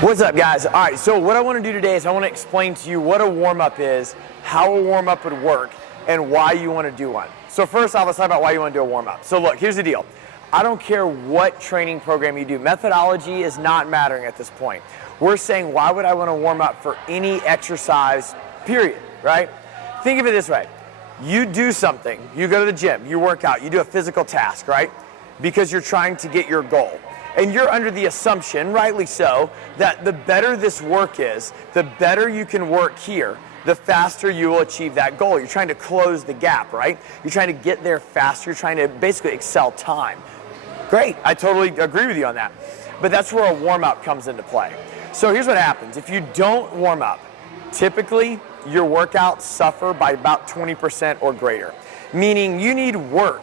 What's up, guys? All right, so what I want to do today is I want to explain to you what a warm-up is, how a warm-up would work, and why you want to do one. So first off, let's talk about why you want to do a warm-up. So look, here's the deal. I don't care what training program you do. Methodology is not mattering at this point. We're saying, why would I want to warm up for any exercise, period, right? Think of it this way. You do something, you go to the gym, you work out, you do a physical task, right? Because you're trying to get your goal. And you're under the assumption, rightly so, that the better this work is, the better you can work here, the faster you will achieve that goal. You're trying to close the gap, right? You're trying to get there faster. You're trying to basically excel time. Great, I totally agree with you on that. But that's where a warm-up comes into play. So here's what happens. If you don't warm up, typically your workouts suffer by about 20% or greater, meaning you need work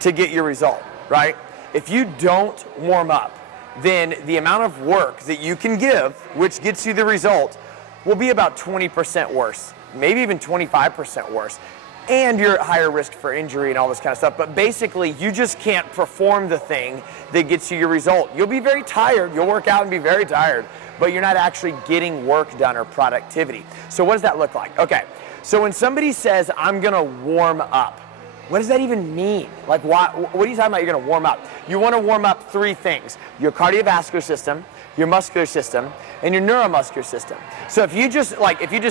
to get your result, right? If you don't warm up, then the amount of work that you can give, which gets you the result, will be about 20% worse, maybe even 25% worse. And you're at higher risk for injury and all this kind of stuff. But basically, you just can't perform the thing that gets you your result. You'll be very tired. You'll work out and be very tired, but you're not actually getting work done or productivity. So what does that look like? Okay, so when somebody says, I'm going to warm up, what does that even mean? Like, what are you talking about you're going to warm up? You want to warm up three things: your cardiovascular system, your muscular system, and your neuromuscular system. So if you just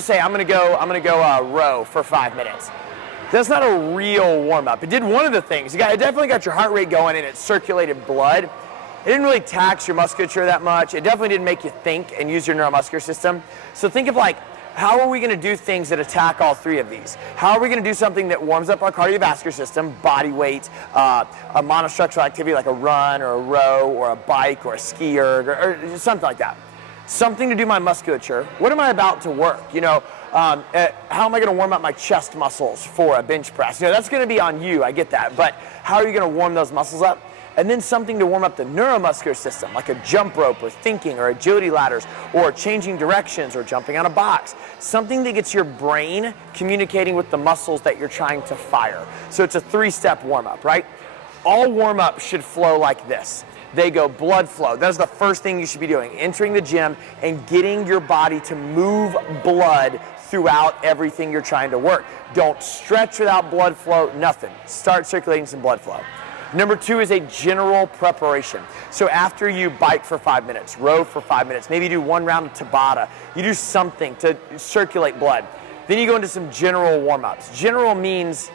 say, I'm going to go row for 5 minutes, that's not a real warm up. It did one of the things. It definitely got your heart rate going and it circulated blood. It didn't really tax your musculature that much. It definitely didn't make you think and use your neuromuscular system. So think of how are we going to do things that attack all three of these? How are we going to do something that warms up our cardiovascular system, body weight, a monostructural activity like a run or a row or a bike or a ski or something like that? Something to do my musculature. What am I about to work? How am I going to warm up my chest muscles for a bench press? That's going to be on you, I get that. But how are you going to warm those muscles up? And then something to warm up the neuromuscular system, like a jump rope or thinking or agility ladders or changing directions or jumping on a box. Something that gets your brain communicating with the muscles that you're trying to fire. So it's a three-step warm-up, right? All warm-ups should flow like this. They go blood flow. That's the first thing you should be doing, entering the gym and getting your body to move blood throughout everything you're trying to work. Don't stretch without blood flow, nothing. Start circulating some blood flow. Number two is a general preparation. So after you bike for 5 minutes, row for 5 minutes, maybe you do one round of Tabata, you do something to circulate blood. Then you go into some general warm-ups. General means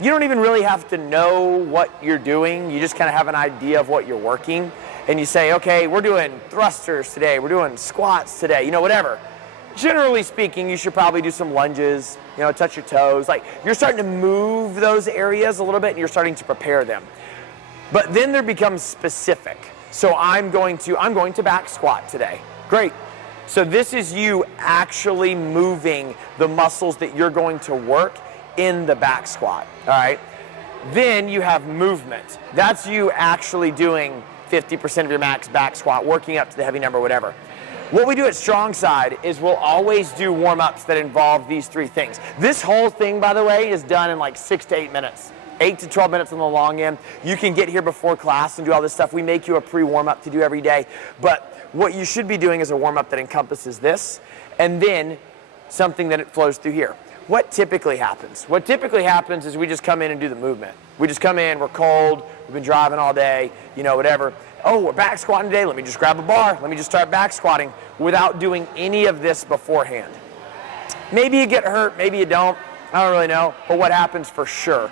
you don't even really have to know what you're doing. You just kind of have an idea of what you're working. And you say, okay, we're doing thrusters today, we're doing squats today, whatever. Generally speaking, you should probably do some lunges, touch your toes. You're starting to move those areas a little bit and you're starting to prepare them. But then there becomes specific. So I'm going to back squat today. Great. So this is you actually moving the muscles that you're going to work in the back squat, all right? Then you have movement. That's you actually doing 50% of your max back squat, working up to the heavy number, whatever. What we do at Strong Side is we'll always do warm-ups that involve these three things. This whole thing, by the way, is done in 6 to 8 minutes. 8 to 12 minutes on the long end. You can get here before class and do all this stuff. We make you a pre-warm-up to do every day. But what you should be doing is a warm-up that encompasses this, and then something that it flows through here. What typically happens? What typically happens is we just come in and do the movement. We just come in, we're cold, we've been driving all day, whatever. Oh, we're back squatting today. Let me just grab a bar. Let me just start back squatting without doing any of this beforehand. Maybe you get hurt, maybe you don't. I don't really know. But what happens for sure?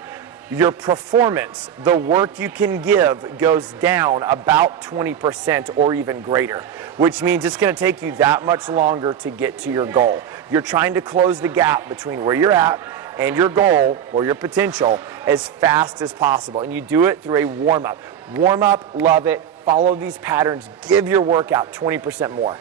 Your performance, the work you can give, goes down about 20% or even greater, which means it's going to take you that much longer to get to your goal. You're trying to close the gap between where you're at and your goal or your potential as fast as possible, and you do it through a warm-up. Warm up, love it, follow these patterns, give your workout 20% more.